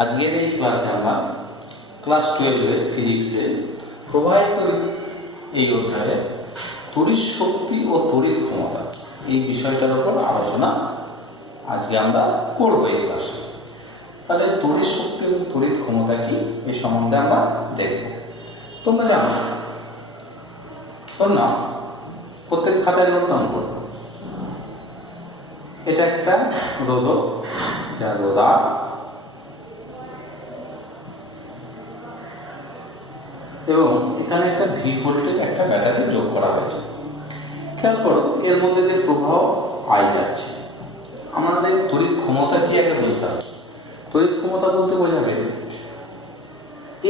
আজকের এই ক্লাসে আমরা ক্লাস 12 ফিজিক্সে প্রবাহিত তড়িৎ এই অধ্যায়ে তড়িৎ শক্তি ও তড়িৎ ক্ষমতা এই বিষয়টার উপর আলোচনা আজকে আমরা করব এই ক্লাসে। তাহলে তড়িৎ শক্তি ও তড়িৎ ক্ষমতা কি এই সম্বন্ধে আমরা দেখব। তোমরা জানো, তোমরা প্রত্যেক খাতায় নোট ডাউন করবে। এটা একটা রোধক, যা রোধক, এবং এখানে একটা ভি ভোল্টেজ একটা ব্যাটারি যোগ করা হয়েছে। খেয়াল করো, এর মধ্যে যে প্রবাহ আই যাচ্ছে। আমাদের তড়িৎ ক্ষমতা কি একটা বুঝতে হবে। তড়িৎ ক্ষমতা বলতে বোঝাবে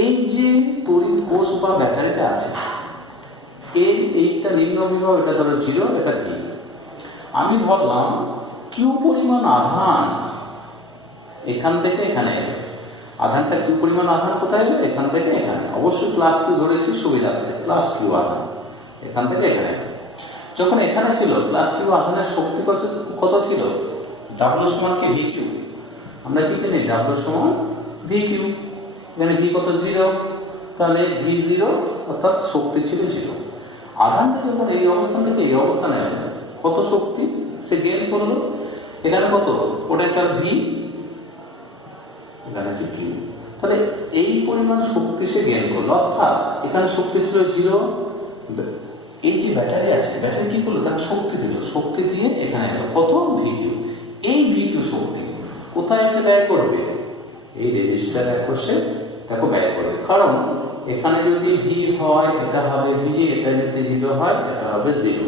এই যে তড়িৎ কোষ বা ব্যাটারিটা আছে, এইটা নিম্ন বিভব, এটা ধরো 0, এটা ভি। আমি ধরলাম কিউ পরিমাণ আধান এখান থেকে এখানে এলো। আধানটা কিউ পরিমাণ আধান কোথায় এলো? এখান থেকে এখানে। অবশ্যই প্লাস কিউ ধরেছি সুবিধার্থে, প্লাস কিউ আধান এখান থেকে এখানে। যখন এখানে ছিল প্লাস কিউ আধানের শক্তি কত ছিল? ডাব্লিউ সমান কি ভি কিউ। আমরা কি জানি ডাব্লিউ সমান ভি কিউ। এখানে ভি কত? 0। তাহলে ভি 0 অর্থাৎ শক্তি ছিল 0। আধানটা যখন এই অবস্থান থেকে এই অবস্থানে এলো, কত শক্তি সে গেইন করলো? এখানে কত পোটেনশিয়াল ভি, এখানে যে কিউ। তাহলে এই পরিমাণ শক্তি সে গেইন করলো, অর্থাৎ এখানে শক্তি ছিল 0। এই যে ব্যাটারি আছে, ব্যাটারি কি করলো? তার শক্তি দিল, শক্তি দিয়ে এখানে এলো কত? V Q. এই ভি কিউ শক্তি কোথায় এসে ব্যয় করবে? এই রেজিস্টার অ্যাক্রসে তাকে ব্যয় করবে। কারণ এখানে যদি ভি হয় এটা হবে ভি, এটা যদি 0 হয় এটা হবে 0।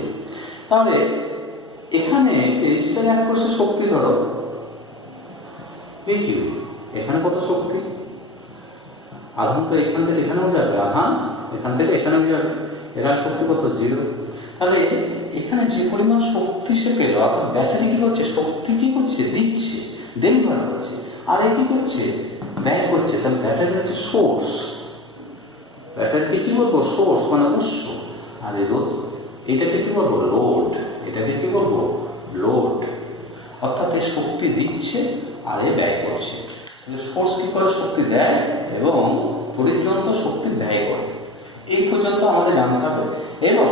তাহলে এখানে রেজিস্টার অ্যাক্রসে শক্তি ধরো ভি কিউ। এখানে কত শক্তি? আধান তো এখান থেকে এখানেও যাবে, আধান এখান থেকে এখানেও যাবে, এরা শক্তি কত? 0। তাহলে এখানে যে পরিমাণ শক্তি সে পেল, অর্থাৎ ব্যাটারি কি করছে? শক্তি কি করছে? দিচ্ছে, ডেলিভার করছে। আর এই কি করছে? ব্যয় করছে। তাহলে ব্যাটারি হচ্ছে সোর্স। ব্যাটারিকে কি বলবো? সোর্স মানে উৎস। আর এই রোধ, এটাকে কি বলবো? লোড। এটাকে কি বলবো? লোড। অর্থাৎ এই শক্তি দিচ্ছে আর এ ব্যয় করছে। সোর্স কি করে? শক্তি দেয় এবং তড়িৎ যন্ত্র শক্তি ব্যয় করে। এই পর্যন্ত আমাদের জানতে হবে। এবং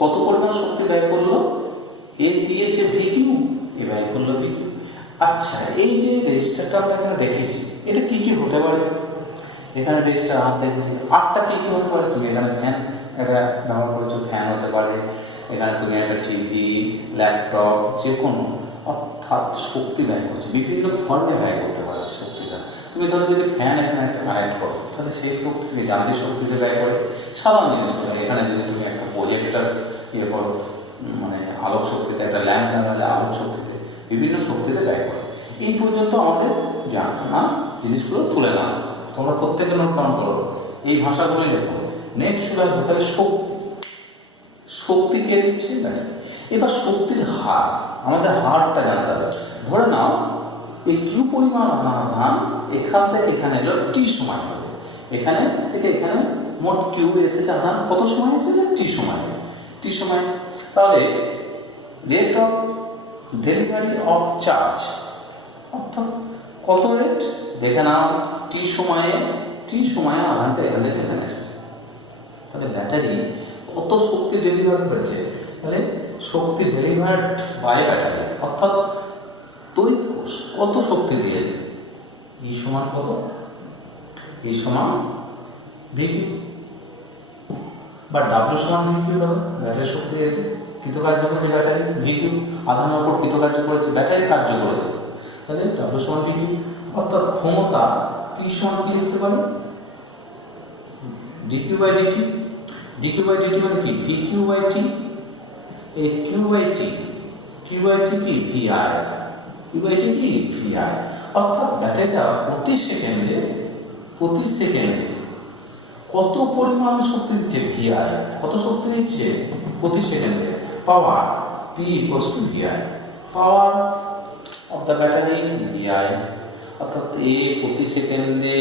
কত পরিমাণ শক্তি ব্যয় করলো? এ দিয়েছে ভি কিউ, এ ব্যয় করলো ভি কিউ। আচ্ছা, এই যে রেজিস্টারটা আমরা এখানে দেখেছি, এটা কি কি হতে পারে? এখানে রেজিস্টার আট দেখেছি, আটটা কি কি হতে পারে? তুমি এখানে ফ্যান এটা ব্যবহার করেছো, ফ্যান হতে পারে। এখানে তুমি একটা টিভি, ল্যাপটপ, যে কোনো, অর্থাৎ শক্তি ব্যয় করছে। বিভিন্ন ফর্মে ব্যয় করতে পারে শক্তিটা। তুমি ধরো যদি ফ্যান এখানে একটা কানেক্ট করো, তাহলে সেই শক্তি যান্ত্রিক শক্তিতে ব্যয় করে। সাধারণ জিনিস করে, এখানে যদি তুমি একটা প্রজেক্টর ইয়ে করো, মানে আলোক শক্তিতে, একটা ল্যাম্প লাগালে আলোক শক্তিতে, বিভিন্ন শক্তিতে ব্যয় করে। এই পর্যন্ত আমাদের জানা জিনিসগুলো তুলে নাও। তোমরা প্রত্যেকে নোট ডাউন করো, এই ভাষাগুলোই লেখো। নেক্সট চলে আসবে তাহলে শক্তি। শক্তি কে দিচ্ছে? ব্যাটারি। এবার শক্তির হার, আমাদের হারটা জানতে হবে। ধরে নাও এই কিউ পরিমাণ আধান এখান থেকে এখানে এলো টি সময় হবে। এখানে থেকে এখানে মোট কিউ এসেছে আধান কত সময় এসেছে? টি সময়। টি সময়। তাহলে rate of delivery of charge, অর্থাৎ কত রেট? দেখে নাও টি সময়ে আধানটা এখান থেকে এখানে এসেছে। তাহলে ব্যাটারি কত শক্তি ডেলিভার করেছে? তাহলে শক্তি ডেলিভার্ড বাই ব্যাটারি, অর্থাৎ তড়িৎ কোষ কত শক্তি দিয়েছে? ই সমান কত? ই সমান ভি কিউ, বা ডাব্লিউ সমান ভি কিউ। ধরো ব্যাটারি শক্তি দিয়েছে, কৃতকার্য করেছে ব্যাটারি। ভি কিউ আধানের উপর কৃতকার্য করেছে, ব্যাটারি কার্য করেছে। তাহলে ডাব্লিউ সমান ভি কিউ। অর্থাৎ ক্ষমতা পি সমান কি লিখতে পারে? DQ by DT. DQ by DT মানে কি? V Q by T. এই কিউ বাই টি কি? V I. Q by T কি? V I. অর্থাৎ ব্যাটারিটা প্রতি সেকেন্ডে কত পরিমাণ শক্তি দিচ্ছে? V I. কত শক্তি দিচ্ছে প্রতি সেকেন্ডে? Power P equals to V I. Power of the battery V I. অর্থাৎ এ প্রতি সেকেন্ডে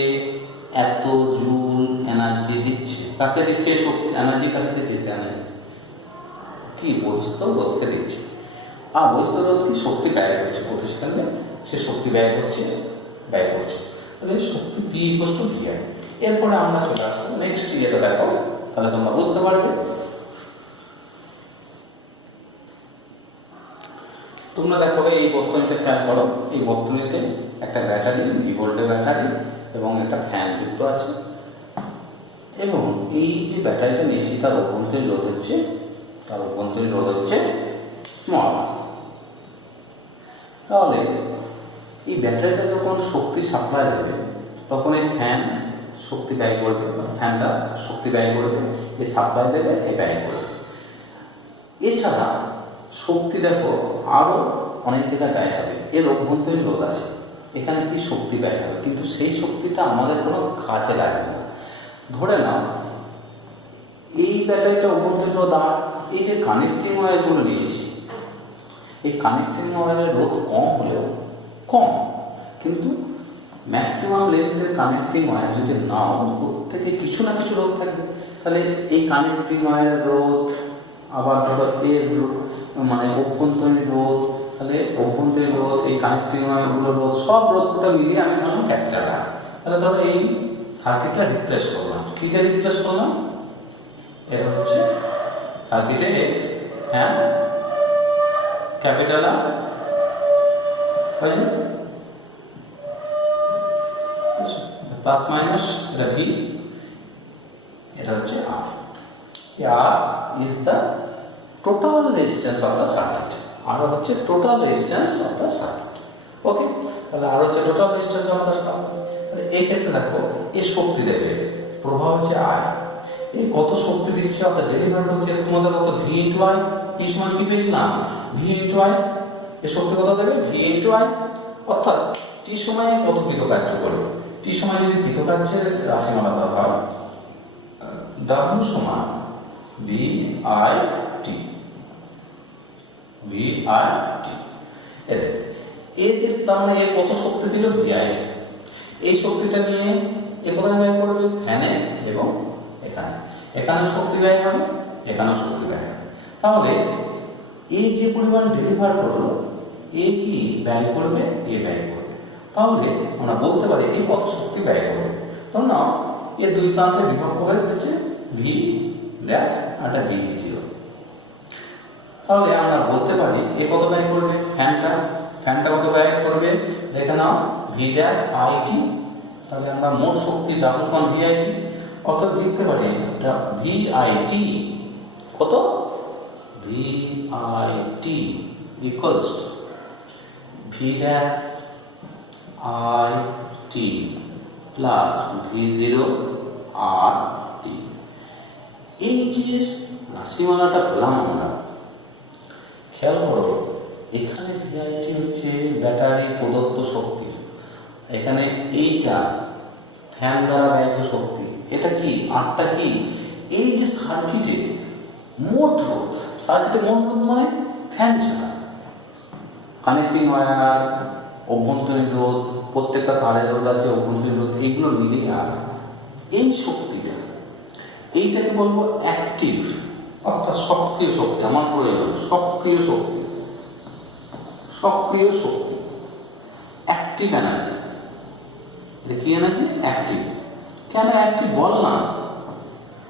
এত জুল এনার্জি দিচ্ছে। কাকে দিচ্ছে? শক্তি, এনার্জি কাকে দিচ্ছে? কি? বহিস্থ রোধকে দিচ্ছে। আর বহিস্থ রোধ কি? শক্তি ব্যয় করছে প্রতি সেকেন্ডে, সে শক্তি ব্যয় করছে। তাহলে শক্তি P ইকুয়াল টু VI। এরপরে আমরা চলে আসবো নেক্সট ইয়েটা, দেখো তাহলে তোমরা বুঝতে পারবে। তোমরা দেখো এই বর্তনীতে খেয়াল করো, এই বর্তনীতে একটা ব্যাটারি, ভি ভোল্টের ব্যাটারি এবং একটা ফ্যান যুক্ত আছে, এবং এই যে ব্যাটারিটা নিয়েছি তার অভ্যন্তরীণ রোধ হচ্ছে, স্মল। তাহলে এই ব্যাটারিটা যখন শক্তি সাপ্লাই দেবে তখন এই ফ্যান শক্তি ব্যয় করবে, ফ্যানটা শক্তি ব্যয় করবে, এই সাপ্লাই দেবে, এই ব্যয় করবে। এছাড়া শক্তি দেখো আরো অনেক জায়গায় ব্যয় হবে, এর অভ্যন্তরীণ রোধ আছে, এখানে কি শক্তি ব্যয় হবে, কিন্তু সেই শক্তিটা আমাদের কোনো কাজে লাগবে না। ধরে নাও এই ব্যাটারিটা অভ্যন্তরীণ রোধ আর এই যে কানেক্টিং ওয়্যারগুলো নিয়েছি, এই কানেক্টিং ওয়্যারের রোধ কম হলেও কিন্তু ম্যাক্সিমাম লেন্থের কানেক্টিং ওয়্যার যদি নাও, প্রত্যেকে কিছু না কিছু রোধ থাকবে। তাহলে এই কানেক্টিং ওয়্যারের রোধ, আবার ধরো এর মানে অভ্যন্তরীণ রোধ, তাহলে অভ্যন্তরীণ রোধ, এই কানেক্টিং ওয়্যারগুলোর রোধ, সব রোধটা মিলিয়ে আমি ধরলাম ক্যাপিটাল আর। তাহলে ধরো এই সার্কিটটা রিপ্লেস করলাম, কি দিয়ে রিপ্লেস করলাম, এটা হচ্ছে সার্কিটে ফ্যান ক্যাপিটাল আর হয়েছে, প্লাস মাইনাস এটা ভি, এটা হচ্ছে R. R is the total resistance of the circuit, R হচ্ছে total resistance of the circuit. Okay, তাহলে আর হচ্ছে total resistance of the circuit. তাহলে এই ক্ষেত্রে দেখো এই শক্তি দেবে, প্রবাহ হচ্ছে আই, এই কত শক্তি দিচ্ছে অর্থাৎ ডেলিভার হচ্ছে তোমাদের কত, ভি ইন্টু আই। পি সমান কি পেয়েছিলাম, ভি ইন্টু আই। এই শক্তি কত দেবে, ভি ইন্টু আই, অর্থাৎ টি সময়ে কত কৃতকার্য করবে। টি সময় যদি কৃতকার্যের রাশিমালা দেওয়া হয়, ডাব্লিউ সমান V I T, V I টি। এর যে তার মানে এর কত শক্তি দিল, ভি আই টি। এই শক্তিটা নিয়ে এ কোথায় ব্যয় করবে, ফ্যানে এবং এখানে শক্তি ব্যয় হবে, এখানেও শক্তি ব্যয় হবে। তাহলে এই যে পরিমাণ ডেলিভার করলো, এ কি ব্যয় করবে, এ ব্যয় করবে। তাহলে আমরা বলতে পারি এই কত শক্তি ব্যয় করবে। ধরুন না এর দুই প্রান্তে বিভক্ত হয়ে যাচ্ছে ভি ড্যাশ আর ভি জিরো। তাহলে আমরা বলতে পারি এ কত ব্যয় করবে, ফ্যানটা কত ব্যয় করবে, দেখে নাও ভি ড্যাশ আই টি। তাহলে আমরা মোট শক্তি ডাব্লিউ সমান ভি আই টি, অর্থাৎ লিখতে পারি ভি আই টি কত, V I T equals V dash I T plus V zero R T. এই যে রাশিমালাটা পেলাম আমরা, খেয়াল করো এখানে ভি আই টি হচ্ছে ব্যাটারি প্রদত্ত শক্তি, এখানে এইটা ফ্যান দ্বারা ব্যয়িত শক্তি, এটা কি আটটা কি, এই যে সার্কিটে মোট রোধ, সার্কিটে মোট রোধ মানে ফ্যান ছাড়া কানেক্টিং ওয়্যার, অভ্যন্তরীণ রোধ, প্রত্যেকটা তারের রোধ আছে, অভ্যন্তরীণ রোধ, এইগুলো মিলিয়ে আর এই শক্তিটা, এইটাকে বলবো অ্যাক্টিভ অর্থাৎ সক্রিয় শক্তি। আমার প্রয়োজন সক্রিয় শক্তি, অ্যাক্টিভ এনার্জি। এটা কি এনার্জি, অ্যাক্টিভ। কেন অ্যাক্টিভ বললাম,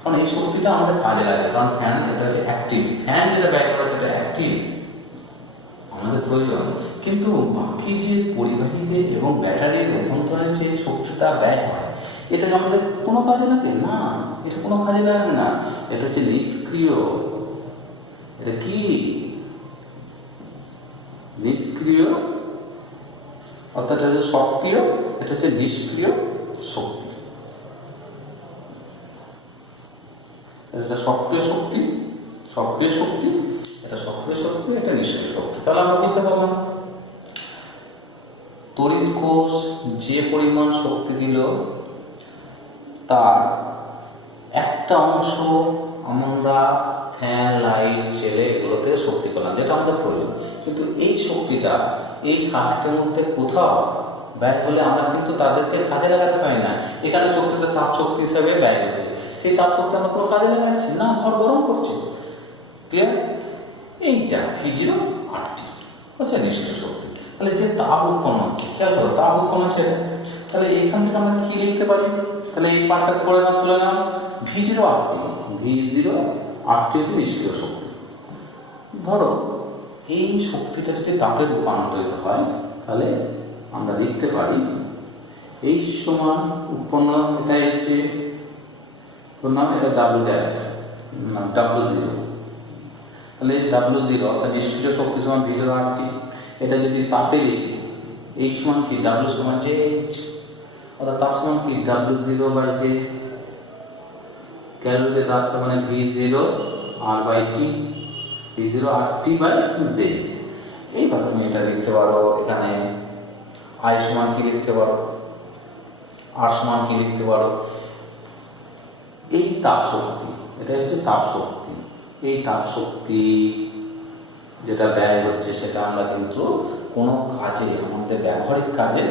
কারণ এই শক্তিটা আমাদের কাজে লাগে, কারণ ফ্যান এটা হচ্ছে অ্যাক্টিভ, ফ্যান যেটা ব্যয় করে সেটা অ্যাক্টিভ, আমাদের প্রয়োজন। কিন্তু বাকি যে পরিবাহীতে এবং ব্যাটারির অভ্যন্তরে যে শক্তিটা ব্যয় হয়, এটা আমাদের কোনো কাজে লাগে না, এটা কোনো কাজে লাগে না, এটা হচ্ছে নিষ্ক্রিয়। এটা কি নিষ্ক্রিয়, অর্থাৎ এটা হচ্ছে সক্রিয়, এটা হচ্ছে নিষ্ক্রিয় শক্তি। এটা সক্রিয় শক্তি, এটা সক্রিয় শক্তি, এটা নিষ্ক্রিয় শক্তি। তাহলে আমরা বুঝতে পারলাম তড়িৎ কোষ যে পরিমাণ শক্তি দিল তার একটা অংশ আমরা ফ্যান, লাইট, জেলে এগুলোতে শক্তি পেলাম, যেটা আমাদের প্রয়োজন। কিন্তু এই শক্তিটা এই সার্কিটের মধ্যে কোথাও ব্যয় হলে আমরা কিন্তু তাদেরকে কাজে লাগাতে পারি না। এখানে শক্তিটা তাপ শক্তি হিসাবে ব্যয় হচ্ছে, সেই তাপ শক্তি আমরা কোনো কাজে লাগাচ্ছি না, ঘর গরম করছি। ক্লিয়ার? এইটা V0 RT হচ্ছে নিষ্ক্রিয় শক্তি। তাহলে যে তাপ উৎপন্ন হচ্ছে, খেয়াল করো তাপ উৎপন্ন হচ্ছে, তাহলে এখান থেকে আমরা কি লিখতে পারি? তাহলে এই পার্টটা করে নাম, তুলে নাম V0 RT। V0 RT হচ্ছে নিষ্ক্রিয় শক্তি। ধরো এই শক্তিটা যদি তাপে রূপান্তরিত হয় তাহলে আমরা লিখতে পারি এই সমান উৎপন্ন, এটা হচ্ছে নাম, এটা W ড্যাশ W0। তাহলে W0 অর্থাৎ নিষ্ক্রিয় শক্তি সমান V0 RT। এটা যদি তাপে লিখি এই সমান কি W সমান H, অর্থাৎ তাপ সমান কি W0/Z। ক্যালোরি তাপ মানে V0 R/T, V0 RT/Z। এইবার তুমি এটা লিখতে পারো, এখানে I সমান কি লিখতে পারো, R সমান কি লিখতে পারো, এই তাপ শক্তি, এটা হচ্ছে তাপ শক্তি। এই তাপ শক্তি যেটা ব্যয় হচ্ছে সেটা আমরা কিন্তু কোনো কাজে, আমাদের ব্যবহারিক কাজে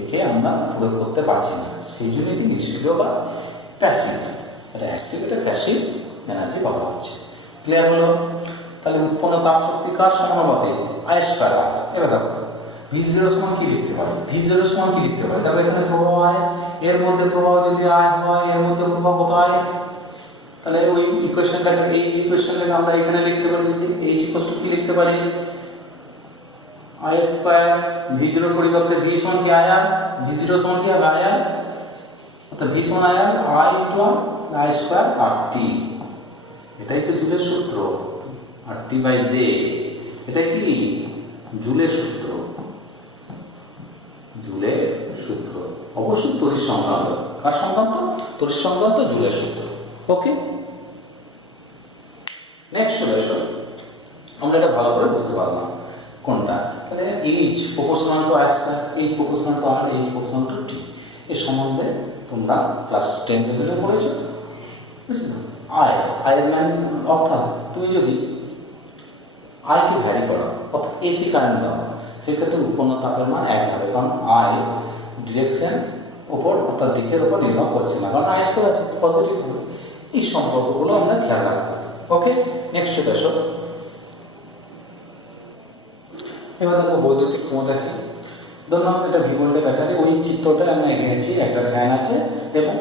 একে আমরা প্রয়োগ করতে পারছি না, সেই জন্য এটি নিষ্ক্রিয় বা প্যাসিভ। এটা অ্যাক্টিভ, এটা প্যাসিভ এনার্জি বলা হচ্ছে। ক্লিয়ার হলো? তাহলে উৎপন্ন তাপ শক্তি কার সমানুপাতে? I²R। এবার দেখো V0 সমান কি লিখতে পারি? V0 সমান কি লিখতে পারি? দেখো এখানে প্রবাহ I, এর মধ্যে প্রবাহ যদি I হয়, এর মধ্যে প্রবাহ কত I? তাহলে ওই ইকুয়েশনটাকে, এই ইকুয়েশনটাকে আমরা এখানে লিখতে পারি যে H ইকুয়াল কি লিখতে পারি? I²। V0 পরিবর্তে V সমান কি IR, V0 সমান কি হবে IR, অর্থাৎ V সমান IR, I × I²RT। এটাই তো জুলের সূত্র, RT/J। এটা কি জুলের সূত্র, জুলের সূত্র অবশ্যই তড়িৎ সংক্রান্ত। কার সংক্রান্ত? তড়িৎ সংক্রান্ত জুলের সূত্র। ওকে, নেক্সট চলে এসো, আমরা এটা ভালো করে বুঝতে পারলাম কোনটা। তাহলে H proportional to I², H proportional to R, H proportional to T। এর সম্বন্ধে তোমরা ক্লাস 10 লেভেলে পড়েছো, বুঝলে? I এর মান, অর্থাৎ তুমি যদি I কে ভ্যারি করো, অর্থাৎ AC কারেন্ট দাও, সেক্ষেত্রে উৎপন্ন তাপের মান 1 হবে, কারণ I ডিরেকশন ওপর অর্থাৎ দিকের উপর নির্ভর করছে না, কারণ I² আছে, পজিটিভ হবে। এই সম্পর্কগুলো আমরা খেয়াল রাখবো। ওকে, নেক্সট চলে আসো। এবার দেখো বৈদ্যুতিক ক্ষমতা কি। ধরুন এটা V-ভোল্টের ব্যাটারি, ওই চিত্রটা আমরা এঁকেছি, একটা ফ্যান আছে এবং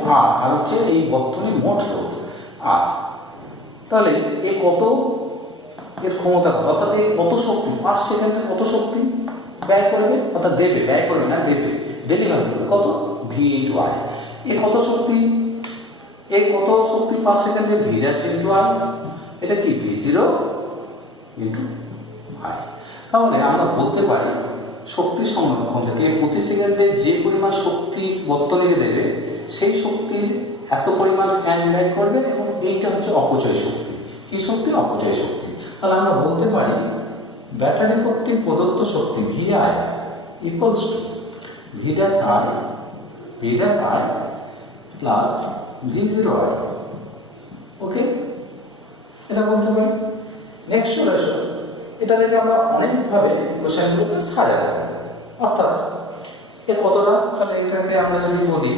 আর হচ্ছে এই বর্তনীর মোট রোধ আর। তাহলে এই কত, এর ক্ষমতা কত, অর্থাৎ এই কত শক্তি 5 সেকেন্ডে কত শক্তি ব্যয় করবে, অর্থাৎ দেবে, ব্যয় করবে না, দেবে, ডেলিভারি করবে কত, V × I। এ কত শক্তি, এই কত শক্তি 5 সেকেন্ডে, V' × I। এটা কি V0 × I। তাহলে আমরা বলতে পারি শক্তি সংরক্ষণ থেকে প্রতি সেকেন্ডে যে পরিমাণ শক্তি বর্তনীকে দেবে সেই শক্তির এত পরিমাণ ফ্যান ব্যয় করবে, এবং এইটা হচ্ছে অপচয় শক্তি। কি শক্তি? অপচয় শক্তি। তাহলে আমরা বলতে পারি ব্যাটারি কর্তৃক প্রদত্ত শক্তি VI = V'(I) প্লাস V0I। ওকে, এটা বলতে পারি। নেক্সট চলে আসো, এটা থেকে আমরা অনেকভাবে কোশ্চেনগুলোকে সাজাতে পারি। অর্থাৎ এ কতটা, তাহলে এটাকে আমরা যদি বলি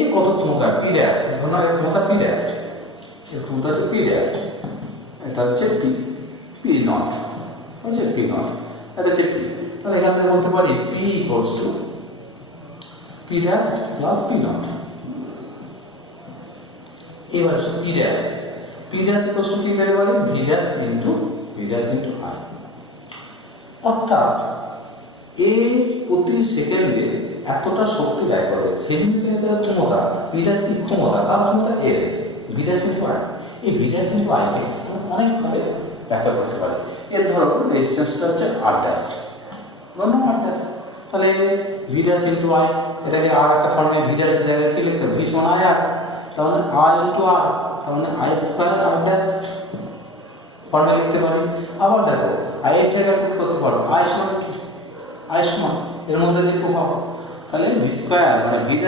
এ কত ক্ষমতা P', ধরুন এর ক্ষমতা P', এর ক্ষমতা হচ্ছে P', এটা হচ্ছে P0, হচ্ছে P0, এটা হচ্ছে P। তাহলে এখান থেকে বলতে পারি P = P' প্লাস P0। এবার P' কি পেতে পারি? V' × I। অর্থাৎ এ প্রতি সেকেন্ডে এতটা শক্তি ব্যয় করে, সেকেন্ডে ক্ষমতা, P' কি ক্ষমতা, তার ক্ষমতা এর V' × I। এই V' × I কে অনেকভাবে ব্যাখ্যা করতে পারি। এর ধরো রেজিস্ট্যান্সটা হচ্ছে R', ধরুন R'। তাহলে V' × I, এটাকে আর একটা ফর্মে V' এর জায়গায় কি লিখতে হবে? V সমান IR, তাহলে I × R, তাহলে I²R' ফর্মে লিখতে পারি। আবার দেখো I এর জায়গায় কি করতে পারো? I সমান এর মধ্যে যে প্রভাব, তাহলে V² মানে V'²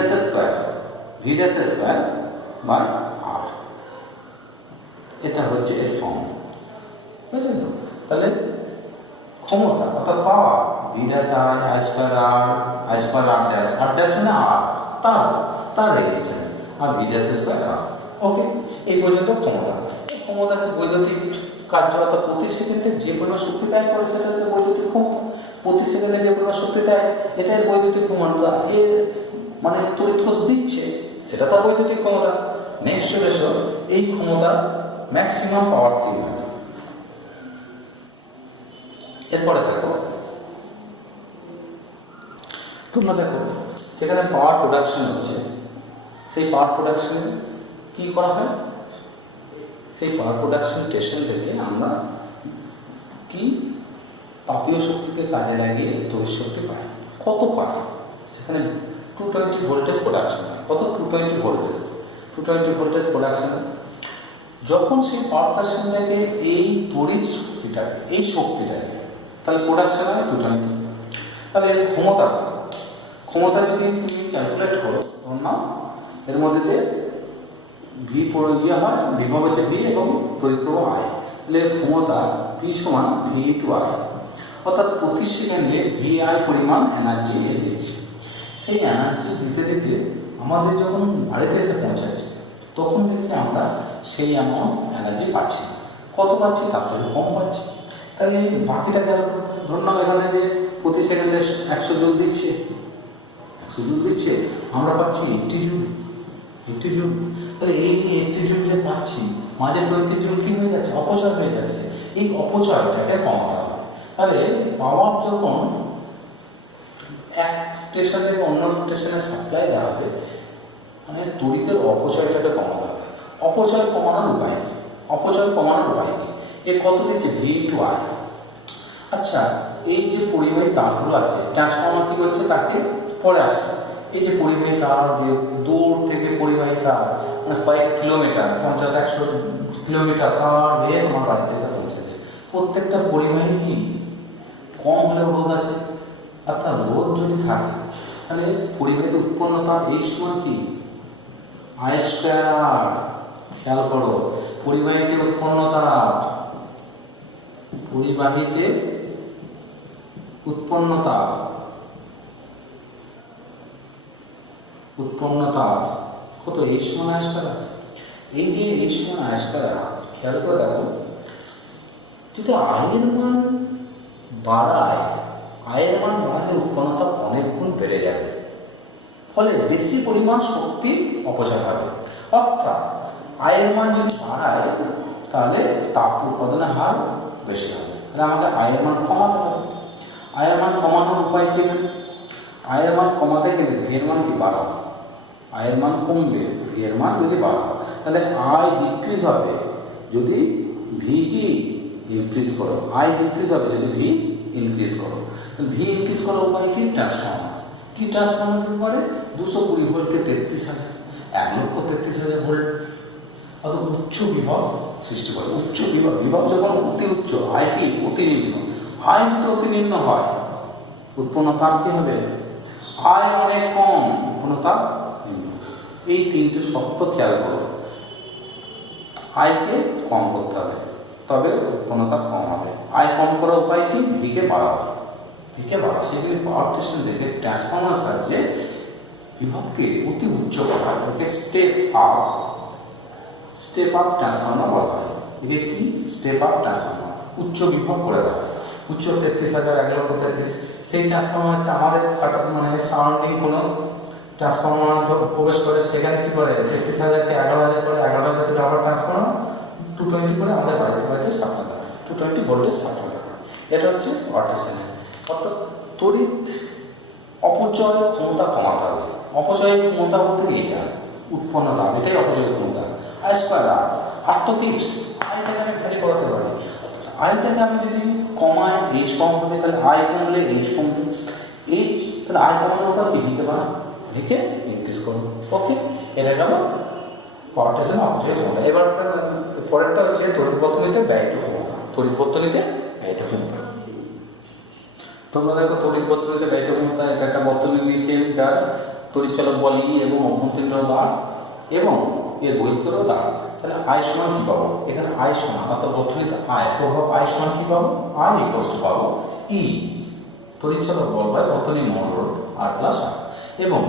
বাই R। এটা হচ্ছে এর ফর্ম, বুঝলেন তো? তাহলে ক্ষমতা অর্থাৎ পাওয়ার V', I²R, I²R', R' মানে R, তার রেজিস্ট্যান্স, আর V'² R। ওকে, এই পর্যন্ত ক্ষমতা। ক্ষমতাকে বৈদ্যুতিক কার্য, অর্থাৎ প্রতি সেকেন্ডে যে পরিমাণ শক্তি ব্যয় করে সেটা হচ্ছে বৈদ্যুতিক ক্ষমতা। প্রতি সেকেন্ডে যে পরিমাণ শক্তি দেয় এটা এর বৈদ্যুতিক ক্ষমতা, এর মানে তড়িৎ কোষ দিচ্ছে সেটা তার বৈদ্যুতিক ক্ষমতা। নেক্সট চলে এসো এই ক্ষমতা ম্যাক্সিমাম পাওয়ার থিওরি। এরপরে দেখো তোমরা দেখো যেখানে পাওয়ার প্রোডাকশন হচ্ছে সেই পাওয়ার প্রোডাকশন কি করা হয়, সেই পাওয়ার প্রোডাকশন স্টেশন থেকে আমরা কি তাপীয় শক্তিকে কাজে লাগিয়ে তড়িৎ শক্তি পাই। কত পাই? সেখানে 220 ভোল্টেজ প্রোডাকশন হয়। কত? 220 ভোল্টেজ। 220 ভোল্টেজ প্রোডাকশন যখন সেই পাওয়ার স্টেশন থেকে এই তড়িৎ শক্তিটাকে এই শক্তিটাকে তাহলে প্রোডাকশন হয় 220। তাহলে এর ক্ষমতা যদি তুমি ক্যালকুলেট করো তখন না এর মধ্যে দিয়ে ভি ইয়ে হয়, বিভব হচ্ছে ভি এবং তড়িৎ প্রবাহ আই। তাহলে ক্ষমতা ভি সমান ভি টু আই, অর্থাৎ প্রতি সেকেন্ডে ভি আই পরিমাণ এনার্জি দিচ্ছে। সেই এনার্জি দিতে দিতে আমাদের যখন বাড়িতে এসে পৌঁছাচ্ছে তখন দেখি আমরা সেই অ্যামাউন্ট এনার্জি পাচ্ছি। কত পাচ্ছি? তার থেকে কম পাচ্ছি। তাহলে বাকিটা গেল। ধরুন এখানে যে প্রতি সেকেন্ডে 100 জুল দিচ্ছে, 100 জুল দিচ্ছে, আমরা পাচ্ছি 80 জুল। তাহলে এই 80 জুল যে পাচ্ছি মাঝে 20 জুল কি হয়ে যাচ্ছে? অপচয় হয়ে যাচ্ছে। এই অপচয়টাকে কমাতে হবে। তাহলে পাওয়ার যখন এক স্টেশন থেকে অন্য স্টেশনে সাপ্লাই দেওয়া হবে মানে তড়িতের অপচয়টাকে কমাতে হবে। অপচয় কমানোর উপায় নেই। এ কত দিচ্ছে? V to I. আচ্ছা, এই যে পরিবাহী তারগুলো আছে ট্রান্সফর্মার কি করছে তাকে পরে আসছে। এই যে পরিবাহী তার যে দূর থেকে পরিবাহী তার মানে কয়েক কিলোমিটার 50-100 কিলোমিটার তার বেয়ে তোমার বাড়িতে এসে পৌঁছেছে। প্রত্যেকটা পরিবাহী কি কম হলেও রোধ আছে, অর্থাৎ রোধ যদি থাকে তাহলে পরিবাহীতে উৎপন্ন তাপ এই সময় কি আই স্কয়ার। খেয়াল করো পরিবাহীতে উৎপন্ন তাপ কত? এই সময় আই স্কয়ার। এই যে এই সময় আই স্কয়ার খেয়াল করে দেখো যদি আয়ের মান বাড়ালে উৎপন্ন তাপ অনেক গুণ বেড়ে যাবে, ফলে বেশি পরিমাণ শক্তি অপচয় হবে। অর্থাৎ আয়ের মান যদি বাড়ায় তাহলে তাপ উৎপাদনের হার বেশি হবে। তাহলে আমাকে আয়ের মান কমাতে হবে। আয়ের মান কমানোর উপায় কি? আয়ের মান কমাতে গেলে ভি এর মান কি বাড়াও, আয়ের মান কমবে, ভি এর মান যদি বাড়াও তাহলে আয় ডিক্রিজ হবে যদি ভি কি ইনক্রিজ করো, আই ডিক্রিজ হবে যদি ভি ইনক্রিজ করো। ভি ইনক্রিজ করার উপায় কি? ট্রান্সফর্মার কি করে 220 ভোল্টকে 33,000, 1,33,000 ভোল্ট অত উচ্চ বিভব সৃষ্টি করে। বিভব যখন অতি উচ্চ, আয় কি অতি নিম্ন। আয় যদি অতি নিম্ন হয় উৎপন্ন তাপ কি হবে? আয় অনেক কম, উৎপন্ন তাপ নিম্ন। এই তিনটে শর্ত খেয়াল করো। আয়কে কম করতে হবে তবে উৎপন্ন তাপ কম হবে। আয় কম করার উপায় কি? ভিকে বাড়াও। সেগুলি পাওয়ার স্টেশন থেকে ট্রান্সফর্মার সাহায্যে বিভবকে অতি উচ্চ করা হয়। ওকে স্টেপ আপ ট্রান্সফর্মার বলা হয়। একে কি? Step up transformer. উচ্চ বিভব করে দেওয়া হয়। উচ্চ 33,000, 1,33,000 সেই ট্রান্সফর্মার আমাদের মানে সারাউন্ডিং কোনো ট্রান্সফর্মার প্রবেশ করে সেখানে কি করে 33,000কে 11,000 করে 11,000 থেকে আবার ট্রান্সফর্মার 220 করে আমাদের বাড়িতে সাপ্লাই দেওয়া হয়। 220 ভোল্টেজ সাপ্লাই দেওয়া হয়। এটা হচ্ছে ওয়াটেশন। অর্থাৎ তড়িৎ অপচয় ক্ষমতা কমাতে হবে। অপচয় ক্ষমতা বলতে এইটা উৎপন্ন তাপ, এটাই অপচয় ক্ষমতা। আই স্কয়ার আর তো ফিক্সড। আইটাকে আমি ভ্যারি করাতে পারি। আইটাকে আমি যদি কমাই এইচ কম হবে, তাহলে আই কমলে এইচ কমবে। এইচ তাহলে আই কমানোর উপর কি লিখতে পারো? লিখে ইনক্রিজ করো। ওকে, এটা গেল পাওয়ার স্টেশন অপচয় ক্ষমতা। এবার পরেরটা হচ্ছে তড়িৎ বর্তনীতে ব্যয়িত ক্ষমতা। তোমরা দেখো তড়িৎ বর্তনীতে ব্যয়িত ক্ষমতা, এটা একটা বর্তনী নিয়েছে যার তড়িৎচালক বল ই এবং অভ্যন্তরীণ দাঁড় এবং এর বহিস্তর দাঁড়। তাহলে আই সমান কি পাবো? এখানে আই সমান অর্থাৎ বর্তনীতে আয় প্রভাব আই সমান কি পাবো? আই ইকুয়াল টু পাবো ই তড়িৎচালক বল বাই বর্তনী মোট আর প্লাস আর। এবং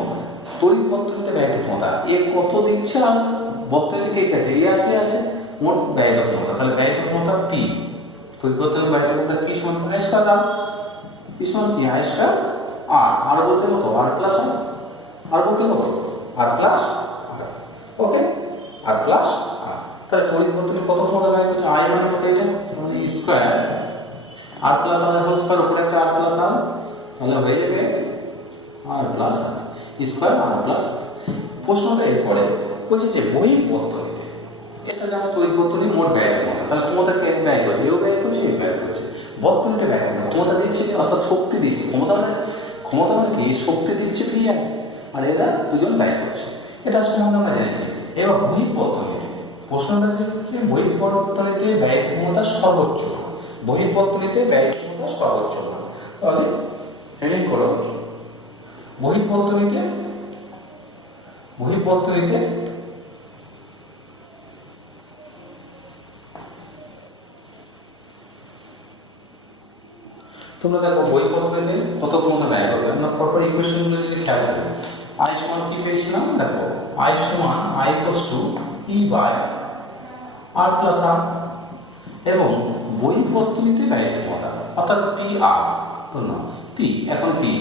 তড়িৎ বর্তনীতে ব্যয়িত ক্ষমতা এ কত দিচ্ছে? আর বর্তনী কে কাছে আছে মোট ব্যয়িত ক্ষমতা। তাহলে ব্যয়িত ক্ষমতা পি, তড়িৎ বর্তনী ব্যয়িত ক্ষমতা পি সমান আই স্কয়ার আর। পি সমান কি আই স্কয়ার আর আর বলতে কত আর প্লাস আর আর বলতে কত আর প্লাস আর ওকে আর প্লাস আর তাহলে তড়িৎ বর্তনী কত ক্ষমতা ব্যয় করছে আই মানে কত এটা মানে স্কয়ার আর প্লাস আর হোল স্কয়ার উপরে একটা আর প্লাস আর তাহলে হয়ে যাবে আর প্লাস আর স্কয়ার আর প্লাস প্রশ্নটা এরপরে বলছে যে বহির বর্তনীতে এটা যেমন তড়িৎ বর্তনী মোট ব্যয় ক্ষমতা তাহলে ক্ষমতা কে ব্যয় করছে এও ব্যয় করছে এও ব্যয় করছে বর্তনীটা ব্যয় করে ক্ষমতা দিচ্ছে অর্থাৎ শক্তি দিচ্ছে ক্ষমতা মানে কি শক্তি দিচ্ছে পি আর এরা দুজন ব্যয় করছে এটা সম্বন্ধে আমরা জেনেছি এবার বহির বর্তনীতে প্রশ্নটা হচ্ছে বহির বর্তনীতে ব্যয় ক্ষমতা সর্বোচ্চ বহির বর্তনীতে ব্যয় ক্ষমতা সর্বোচ্চ তাহলে হেডিং করো বহির বর্তনীতে তোমরা দেখো বই বর্তনীতে কত ক্ষমতা ব্যয় করবে আমরা পরপর ইকুয়েশনগুলো যদি খেয়াল করি আই সমান কি পেয়েছিলাম দেখো আই সমান I equals to E by R plus R এবং বই বর্তনীতে ব্যয় ক্ষমতা অর্থাৎ পি আর তো না পি এখন পি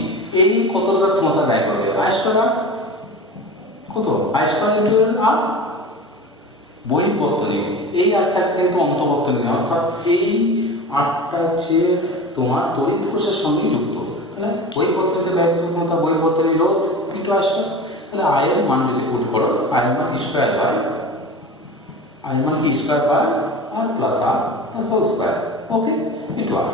এই কতটা ক্ষমতা ব্যয় করবে আই স্কয়ার কত আই স্কয়ার ইনটু আর বই বর্তনী এই আরটা কিন্তু অন্তর্বর্তনী অর্থাৎ এই আরটা হচ্ছে তোমার তড়িৎ কোষের সঙ্গে যুক্ত তাহলে বই বর্তনীতে ব্যয় ক্ষমতা বই বর্তনী লোড ইনটু আই স্কয়ার তাহলে আই এর মান যদি পুট করো আই এর মান স্কয়ার বাই আই এর মান কি স্কয়ার বাই আর প্লাস আর তার হোল স্কয়ার ওকে ইনটু আর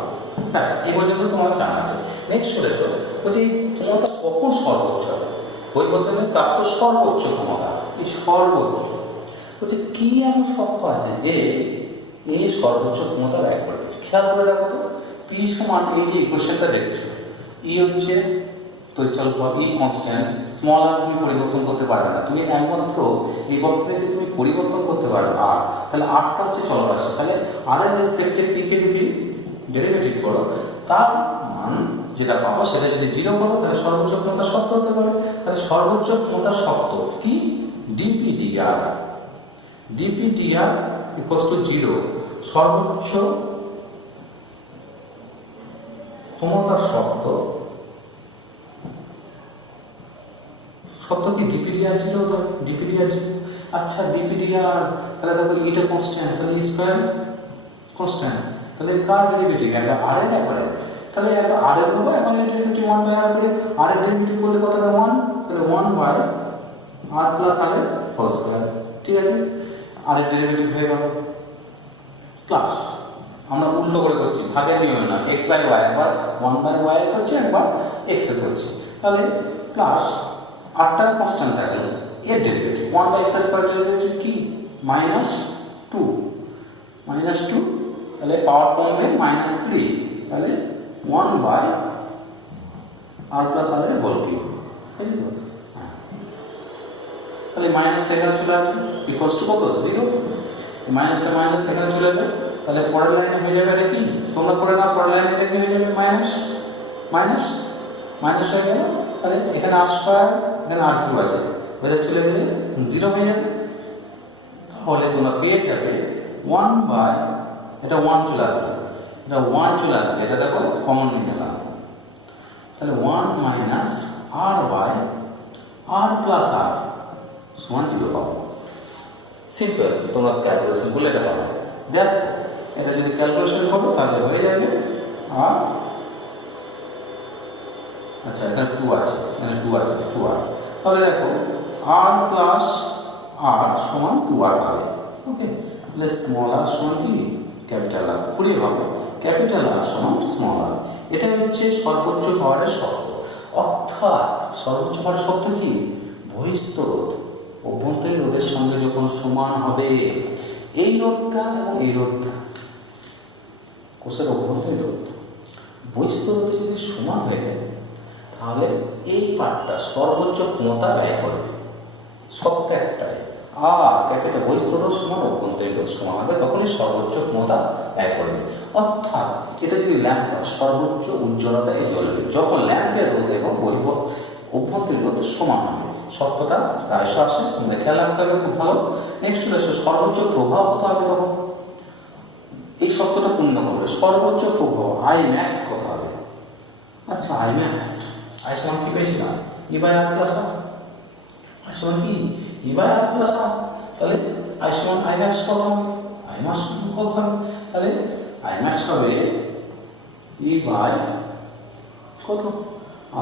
ব্যাস এই পর্যন্ত তোমার জানা আছে নেক্সট চলে চলো বলছি ক্ষমতা কখন সর্বোচ্চ হবে পরিবর্তনে প্রাপ্ত সর্বোচ্চ ক্ষমতা এই সর্বোচ্চ বলছে কি এমন শর্ত আছে যে এই সর্বোচ্চ ক্ষমতা ব্যয় করবে খেয়াল করে দেখো তো পি সমান এই যে ইকুয়েশনটা দেখছো ই হচ্ছে তড়িৎচলপথ ই কনস্ট্যান্ট স্মল আর তুমি পরিবর্তন করতে পারবে না তুমি একমাত্র এই বক্তব্যে তুমি পরিবর্তন করতে পারবে আর তাহলে আরটা হচ্ছে চলরাশি তাহলে আর এর রেসপেক্টে পি কে যদি ডেরিভেটিভ করো তার মান যেটা পাবো সেটা যদি জিরো করো তাহলে সর্বোচ্চ ক্ষমতা শক্ত হতে পারে তাহলে সর্বোচ্চ ক্ষমতা শক্ত কি ডিপিটিআর ইকুয়ালস টু 0 সর্বোচ্চ ক্ষমতা শক্ত কি ডিপিটিআর 0 আচ্ছা ডিপিটিআর তাহলে দেখো এটা কনস্ট্যান্ট তাহলে স্কয়ার কনস্ট্যান্ট তাহলে কার ডেরিভেটিভ একটা আর এর একবারে তাহলে একটা আর এর নেবো এখন এর ডেরিভেটিভ 1 বাই আর করে আর এর ডেরিভেটিভ করলে কত হবে 1 তাহলে 1 বাই আর প্লাস আর এর হোল স্কয়ার ঠিক আছে আর এর ডেরিভেটিভ হয়ে গেল প্লাস আমরা উল্টো করে করছি ভাগের নিয়ম না x বাই y একবার 1 বাই y এর করছি একবার x এর করছি তাহলে প্লাস আরটা কনস্ট্যান্ট থাকলো এর derivative 1 by x square derivative কি -2 তাহলে পাওয়ার কমবে -3 তাহলে 1 বাই আর প্লাস আর এর হোল কিউব বুঝলি তো তাহলে মাইনাসটা এখানে চলে আসবে ইকুয়ালস টু কত 0 মাইনাসটা মাইনাস এখানে চলে যাবে তাহলে পরের লাইনে হয়ে যাবে এটা কি তোমরা পড়ে নাও পরের লাইনে এটা কি হয়ে যাবে মাইনাস হয়ে গেল তাহলে এখানে আর স্কয়ার এখানে আর কিউব আছে বের চলে গেলে 0 হয়ে যাবে তাহলে তোমরা পেয়ে যাবে 1 বাই এটা 1 চলে আসবে এটা দেখো কমন নিয়ে নিলাম তাহলে 1 minus R by R plus R সমান 0 পাবো সিম্পল তোমরা ক্যালকুলেশন করলে এটা পাবে দেখ এটা যদি ক্যালকুলেশন করো তাহলে হয়ে যাবে আর আচ্ছা এখানে 2 আছে 2 আর তাহলে দেখো আর প্লাস আর সমান 2 আর পাবে ওকে তাহলে স্মল আর সমান কি ক্যাপিটাল আর পুরো ভাবে ক্যাপিটাল আর সমান স্মল আর এটা হচ্ছে সর্বোচ্চ পাওয়ারের শর্ত অর্থাৎ সর্বোচ্চ পাওয়ারের শর্ত কি বহিঃস্থ রোধ অভ্যন্তরীণ রোধের সঙ্গে যখন সমান হবে এই রোধটা এবং এই রোধটা কোষের অভ্যন্তরীণ রোধ বহিঃস্থ রোধে যদি সমান হয়ে যায় তাহলে এই পার্টটা সর্বোচ্চ ক্ষমতা ব্যয় করবে শর্ত একটাই আর ক্যাপিটাল বহিঃস্থ রোধ সমান অভ্যন্তরীণ রোধ সমান হবে তখনই সর্বোচ্চ ক্ষমতা ব্যয় করবে অর্থাৎ এটা যদি ল্যাম্প হয় সর্বোচ্চ উজ্জ্বলতায় জ্বলবে যখন ল্যাম্পের রোধ এবং অভ্যন্তরীণ রোধ সমান হবে শর্তটা প্রায়শ আসে তোমরা খেয়াল রাখতে হবে খুব ভালো নেক্সট চলে আসে সর্বোচ্চ প্রভাব কত হবে তখন এই শর্তটা পূর্ণ করবে সর্বোচ্চ প্রভাব আই ম্যাক্স কত হবে আচ্ছা আই ম্যাক্স আই সমান কি পেয়েছিলাম E by R plus R, I সমান কি ই বাই আর প্লাস আর, তাহলে আই সমান আই ম্যাক্স কত হবে, আই ম্যাক্স কত হবে, তাহলে আই ম্যাক্স হবে ই বাই কত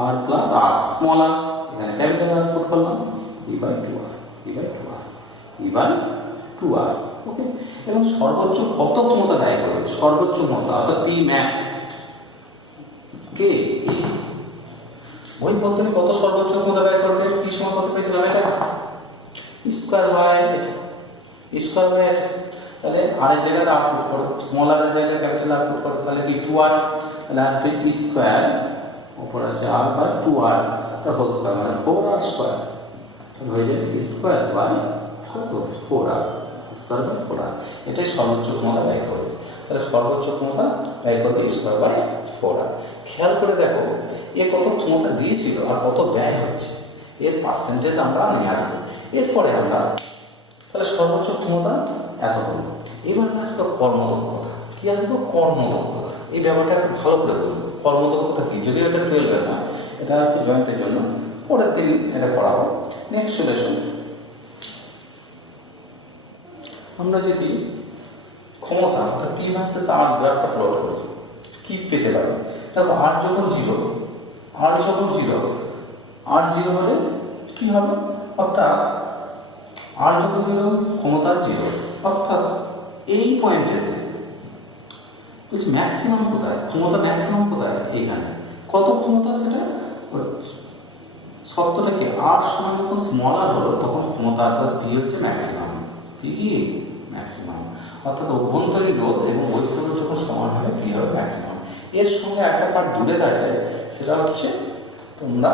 আর প্লাস আর স্মল আর, এখানে ক্যাপিটাল আর পুট করলাম E by two R, E by two R, E by two R. Okay, এবং সর্বোচ্চ কত ক্ষমতা ব্যয় করবে, সর্বোচ্চ ক্ষমতা অর্থাৎ পি ম্যাক্স কে ওই পদ্ধতি কত সর্বোচ্চ ক্ষমতা ব্যয় করবে, পি সমান কত পেয়েছিলাম এটা স্কয়ার বাই এটা স্কয়ার বাই এটা, তাহলে আর এর জায়গায় আর পুট করো, স্মল আর এর জায়গায় ক্যাপিটাল আর পুট করো, তাহলে কি 2r, তাহলে আসবে পি স্কয়ার উপর আছে আর বাই 2r তার হোল স্কয়ার মানে 4r স্কয়ার, তাহলে হয়ে যাবে পি স্কয়ার বাই কত 4r স্কয়ার বাই 4r। এটাই সর্বোচ্চ ক্ষমতা ব্যয় করবে, তাহলে সর্বোচ্চ ক্ষমতা ব্যয় করবে স্কয়ার বাই 4r। খেয়াল করে দেখো এ কত ক্ষমতা দিয়েছিল আর কত ব্যয় হচ্ছে, এর পার্সেন্টেজ আমরা নিয়ে আসবো এরপরে আমরা, তাহলে সর্বোচ্চ ক্ষমতা এত হলো। এবার আসতো কর্মদক্ষতা, কি আসবো কর্মদক্ষতা, এই ব্যাপারটা একটু ভালো করে বলবো। কর্মদক্ষতা কি, যদিও এটা 12 না, এটা হচ্ছে জয়েন্টের জন্য, পরের দিন এটা করা হবে। নেক্সট চলে আসুন, আমরা যদি ক্ষমতা অর্থাৎ পি ভার্সেস আর গ্রাফটা প্লট করি কি পেতে পারি, তারপর আর যখন জিরো, আর যখন জিরো, আর জিরো হলে কি হবে, অর্থাৎ আর যখন জিরো ক্ষমতা জিরো, অর্থাৎ এই পয়েন্টে বলছি ম্যাক্সিমাম কোথায়, ক্ষমতা ম্যাক্সিমাম কোথায়, এইখানে কত ক্ষমতা সেটা সত্যটাকে আর সমান যখন স্মল আর হলো তখন ক্ষমতা অর্থাৎ পি হচ্ছে ম্যাক্সিমাম, পি কি ম্যাক্সিমাম, অর্থাৎ অভ্যন্তরীণ রোধ এবং বহিঃস্থ রোধ যখন সমান হবে পি হবে ম্যাক্সিমাম। এর সঙ্গে একটা পার্ট জুড়ে থাকে, সেটা হচ্ছে তোমরা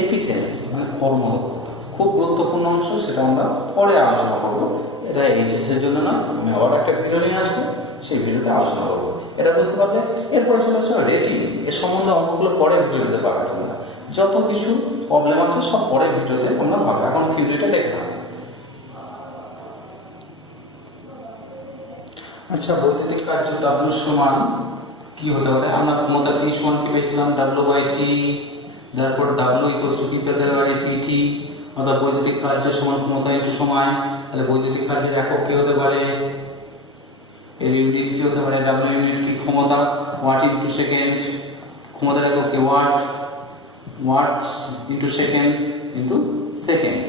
এফিসিয়েন্সি মানে কর্মদক্ষতা, খুব গুরুত্বপূর্ণ অংশ, সেটা আমরা পরে আলোচনা করবো। এটা এইচএস এর জন্য না, আমি আবার একটা ভিডিও নিয়ে আসবো, সেই ভিডিওতে আলোচনা করবো, এটা বুঝতে পারলে। এরপরে চলে আসবে রেটিং, এর সম্বন্ধে অঙ্কগুলো পরে ভিডিওতে পাবে তোমরা, যত কিছু প্রবলেম আছে সব পরে ভিডিওতে তোমরা পাবে, এখন থিওরিটা দেখে নাও। আচ্ছা, বৈদ্যুতিক কার্য W সমান কি হতে পারে, আমরা ক্ষমতা P সমান কি পেয়েছিলাম W বাই T, তারপর W ইকুয়ালস টু কি পেতে পারি PT, অর্থাৎ বৈদ্যুতিক কার্য সমান ক্ষমতা ইনটু সময়, তাহলে বৈদ্যুতিক কার্যের একক কি হতে পারে, এর ইউনিট কি হতে পারে, W ইউনিট কি ক্ষমতা, ওয়াট ইনটু সেকেন্ড, ক্ষমতার একক কি watt, watt into second into second,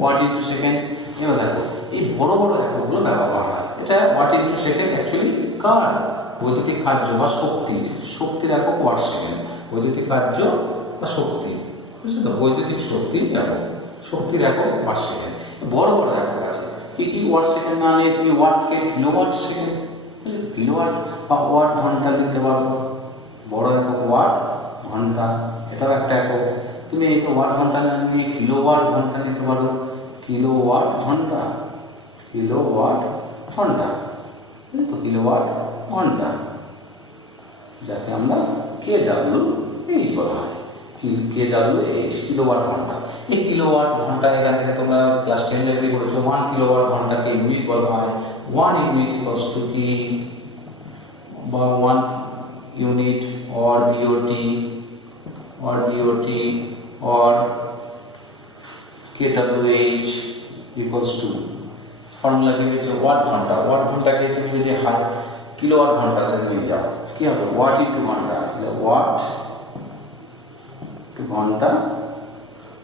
watt into second. এবার দেখো এই বড় বড় এককগুলো ব্যবহার করা হয়, এটা ওয়াট ইনটু সেকেন্ড অ্যাকচুয়ালি কার, বৈদ্যুতিক কার্য বা শক্তির, শক্তির একক ওয়াট সেকেন্ড, বৈদ্যুতিক কার্য বা শক্তি, বুঝছো তো, বৈদ্যুতিক শক্তির একক, শক্তির একক ওয়াট সেকেন্ড। বড় বড় একক আছে, কি কি ওয়াট সেকেন্ড না নিয়ে তুমি ওয়াটকে কিলোওয়াট সেকেন্ড, কিলোওয়াট বা ওয়াট ঘন্টা নিতে পারো, বড় একক ওয়াট ঘন্টা, এটাও একটা একক। তুমি এই তো ওয়াট ঘন্টা না নিয়ে কিলোওয়াট ঘন্টা নিতে পারো, কিলোওয়াট ঘন্টা, কিলোওয়াট ঘন্টা, তো কিলোওয়াট ঘন্টা, যাকে আমরা KWH বলা হয়, KWH কিলোওয়াট ঘন্টা। এই কিলোওয়াট ঘন্টা এখান থেকে তোমরা ক্লাস 10 লেভেলে করেছো, 1 কিলোওয়াট ঘন্টাকে ইউনিট বলা হয়, 1 ইউনিট ইকুয়ালস টু কি, বা 1 unit or BOT or KWH equals to formula কি হচ্ছে ওয়াট ঘন্টা, ওয়াট ঘন্টাকে তুমি যদি কিলোওয়াট ঘন্টাতে নিয়ে যাও কি হবে, ওয়াট ইন্টু ঘন্টা, তাহলে ওয়াট টু ঘন্টা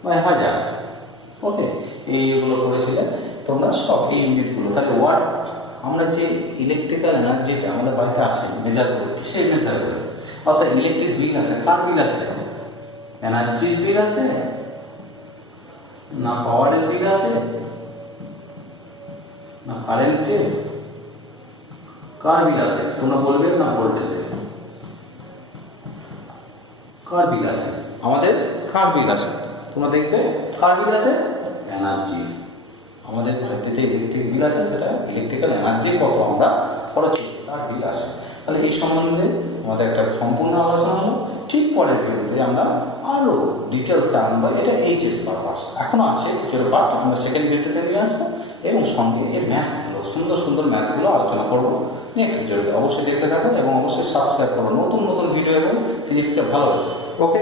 বাই হাজার। ওকে, এইগুলো করেছিলে তোমরা সব এই ইউনিটগুলো। তাহলে ওয়াট আমরা যে ইলেকট্রিক্যাল এনার্জিটা আমাদের বাড়িতে আসে মেজার করি, কিসের মেজার করি, অর্থাৎ ইলেকট্রিক বিল আছে, কার বিল আছে, এনার্জির বিল আছে না পাওয়ারের বিল আছে না কারেন্টের, কার বিল আছে তোমরা বলবে না ভোল্টেজের, কার বিল আছে, আমাদের কার বিল আছে, তোমরা দেখবে কার বিল আছে, এনার্জি, আমাদের বাড়িতে যে ইলেকট্রিক বিল আছে সেটা ইলেকট্রিক্যাল এনার্জি কত আমরা খরচ করি তার বিল আসে। তাহলে এই সম্বন্ধে আমাদের একটা সম্পূর্ণ আলোচনা হলো। ঠিক পরের ভিডিওতে আমরা আরো ডিটেলস জানবো, এটা এইচএস পারপাস এখনো আছে কিছু পার্ট, আমরা সেকেন্ড ভিডিওতে নিয়ে আসবো এবং সঙ্গে এর ম্যাথস সুন্দর সুন্দর ম্যাথসগুলো আলোচনা করবো নেক্সট ভিডিওতে। অবশ্যই দেখতে থাকুন এবং অবশ্যই সাবস্ক্রাইব করুন নতুন নতুন ভিডিও এবং ফিজিক্সটা ভালোবাসে। ওকে।